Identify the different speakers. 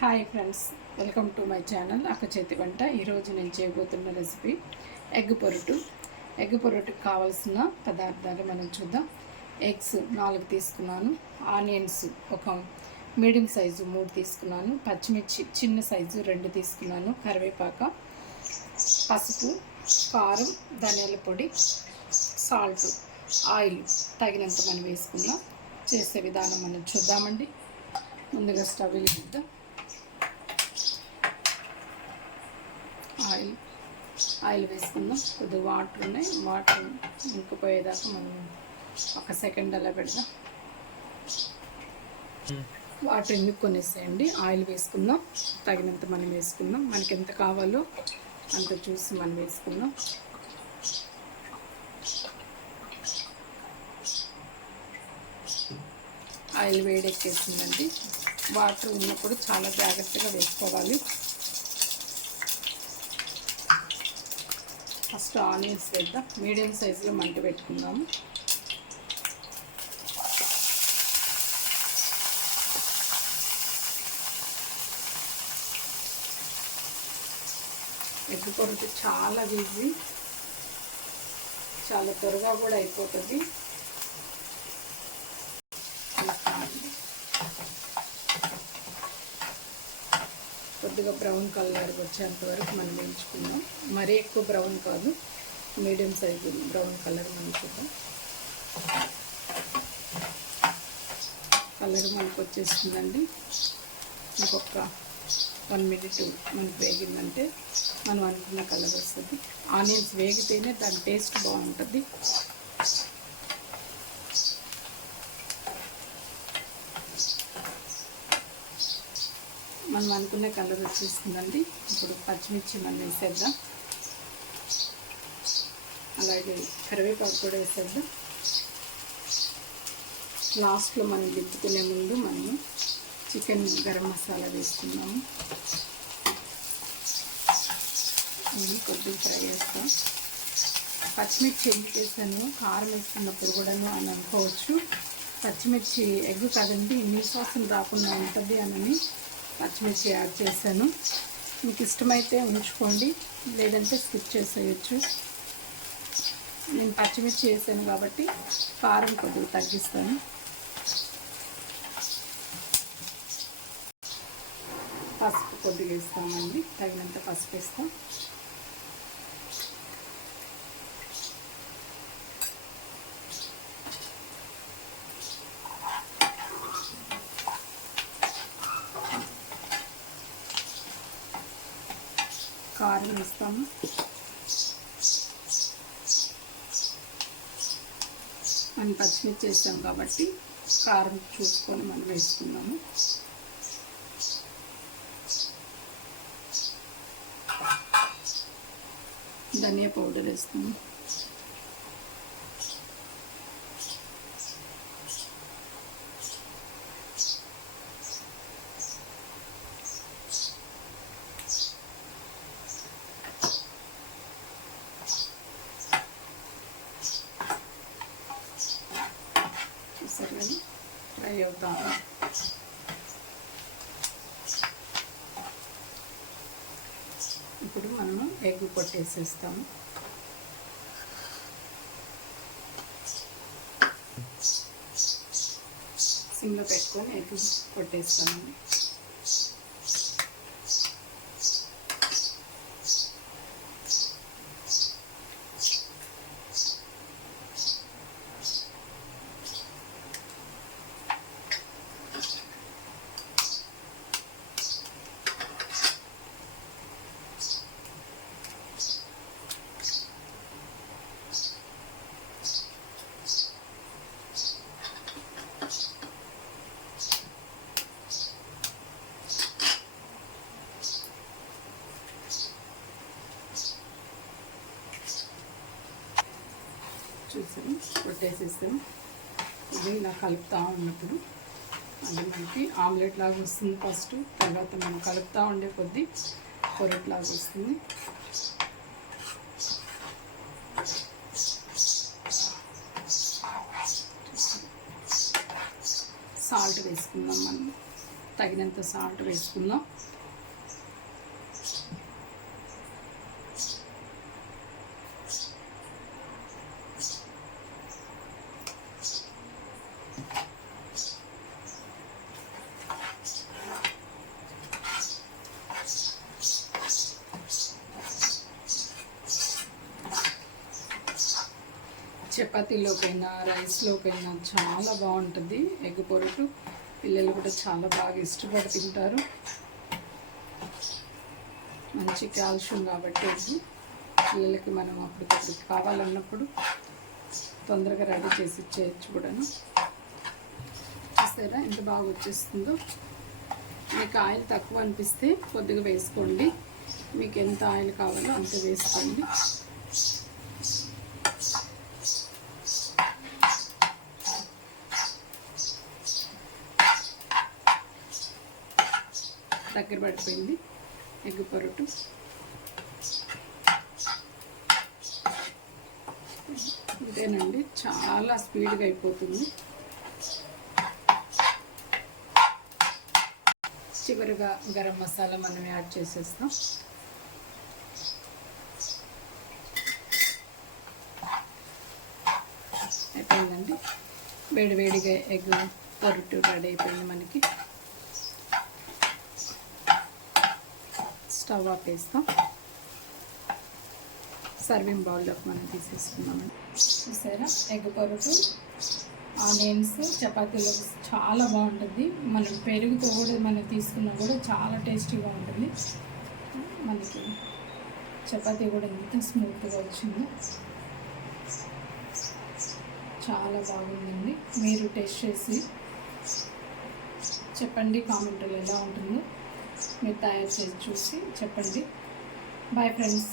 Speaker 1: Hi friends welcome to my channel అక్క చేతి వంట ఈరోజు నేను చేయబోతున్న రెసిపీ ఎగ్ పొరటు. ఎగ్ పొరటుకు కావాల్సిన పదార్థాలు మనం చూద్దాం. ఎగ్స్ నాలుగు తీసుకున్నాను. ఆనియన్స్ ఒక మీడియం సైజు మూడు తీసుకున్నాను. పచ్చిమిర్చి చిన్న సైజు రెండు తీసుకున్నాను. కరివేపాక పసుపు కారం ధనియాల పొడి సాల్ట్ ఆయిల్ తగినంత మనం వేసుకుందాం చేసే విధానం మనం చూద్దామండి. ముందుగా స్టవ్ వెలిగిద్దాం ఆయిల్ ఆయిల్ వేసుకుందాం. కొద్దిగా వాటర్ ఉన్నాయి. వాటర్ ఇంకిపోయేదాకా మనం ఒక సెకండ్ అలా పెడదాం. వాటర్ ఎందుకు ఆయిల్ వేసుకుందాం. తగినంత మనం వేసుకుందాం. మనకి ఎంత కావాలో అంత చూసి మనం వేసుకుందాం. ఆయిల్ వేడెక్కేసిందండి. వాటర్ ఉన్నప్పుడు చాలా జాగ్రత్తగా వేసుకోవాలి. ఫస్ట్ ఆనియన్స్ వేద్దాం. మీడియం సైజులో మంట పెట్టుకుందాము ఎగ్ పొరటు చాలా ఈజీ. చాలా త్వరగా కూడా అయిపోతుంది. కొద్దిగా బ్రౌన్ కలర్ వచ్చేంత వరకు మనం వేయించుకుందాం. మరీ ఎక్కువ బ్రౌన్ కాదు. మీడియం సైజు బ్రౌన్ కలర్ మనం చూద్దాం. కలర్ మనకు వచ్చేస్తుందండి ఇంకొక వన్ మినిట్ మనకు వేగిందంటే మనం అనుకున్న కలర్ వస్తుంది. ఆనియన్స్ వేగితేనే దాని టేస్ట్ బాగుంటుంది. మనం అనుకున్న కలర్ వచ్చేసుకుందండి ఇప్పుడు పచ్చిమిర్చి మనం వేసేద్దాం. అలాగే కరివేపాకు కూడా వేసేద్దాం. లాస్ట్లో మనం దింపుకునే ముందు మనము చికెన్ గరం మసాలా వేసుకున్నాము కొద్దిగా ఫ్రై చేస్తాం. పచ్చిమిర్చి ఎందుకు వేసాను కారం వేసుకున్నప్పుడు కూడాను అని అనుకోవచ్చు. పచ్చిమిర్చి ఎగ్ కాదండి నీ శ్వాసం రాకుండా ఉంటుంది అని పచ్చిమిర్చి యాడ్ చేశాను. మీకు ఇష్టమైతే ఉంచుకోండి లేదంటే స్కిప్ చేసేయచ్చు. నేను పచ్చిమిర్చి వేసాను కాబట్టి కారం కొద్దిగా తగ్గిస్తాను. పసుపు కొద్దిగా వేస్తామండి తగినంత పసుపు వేస్తాం. కారం ఇస్తాము. మనం పచ్చిమిర్చి వేస్తాం కాబట్టి కారం చూసుకొని మనం వేసుకుందాము. ధనియా పౌడర్ వేస్తాము చూసారు కదా ఫ్రై ఇప్పుడు మనము ఎగ్ కొట్టేసేస్తాము. సిమ్లో పెట్టుకొని ఎగ్ కొట్టేస్తామండి చూసాము కొట్టేసేసాము ఇది ఇలా కలుపుతూ ఉన్నప్పుడు అది మనకి ఆమ్లెట్ లాగా వస్తుంది ఫస్ట్ తర్వాత మనం కలుపుతూ ఉండే కొద్దీ పొరట్ లాగా వస్తుంది. సాల్ట్ వేసుకుందాం మనం. తగినంత సాల్ట్ వేసుకుందాం. చపాతీలోకైనా రైస్లోకైనా చాలా బాగుంటుంది. ఎగ్ పొరుటు పిల్లలు కూడా చాలా బాగా ఇష్టపడి తింటారు. మంచి కాల్షియం కాబట్టి ఎగ్ పిల్లలకి మనం అప్పటికప్పుడు కావాలన్నప్పుడు తొందరగా రెడీ చేసి ఇచ్చేయచ్చు కూడాను. చూసారా ఎంత బాగా వచ్చేస్తుందో? మీకు ఆయిల్ తక్కువ అనిపిస్తే కొద్దిగా వేసుకోండి. మీకు ఎంత ఆయిల్ కావాలో అంత వేసుకోండి. దగ్గర పడిపోయింది. ఎగ్ పొరటు. ఇదేనండి. చాలా స్పీడ్గా అయిపోతుంది. చివరిగా గరం మసాలా మనం యాడ్ చేసేస్తాం. అయిపోయిందండి. వేడి వేడిగా ఎగ్ పొరటు రెడీ అయిపోయింది మనకి. స్టవ్ ఆపేస్తాం సర్వింగ్ బౌల్లోకి మనం తీసేసుకున్నామండి చూసారా? ఎగ్ పరుపు ఆనియన్స్ చపాతీలో చాలా బాగుంటుంది. మనం పెరుగుతో కూడా మనం తీసుకున్నా కూడా చాలా టేస్టీగా ఉంటుంది. మనకి చపాతీ కూడా ఎంత స్మూత్గా వచ్చిందో. చాలా బాగుందండి మీరు టెస్ట్ చేసి చెప్పండి కామెంట్లో ఎలా ఉంటుందో. మీరు తయారు చేసి చూసి చెప్పండి. Bye friends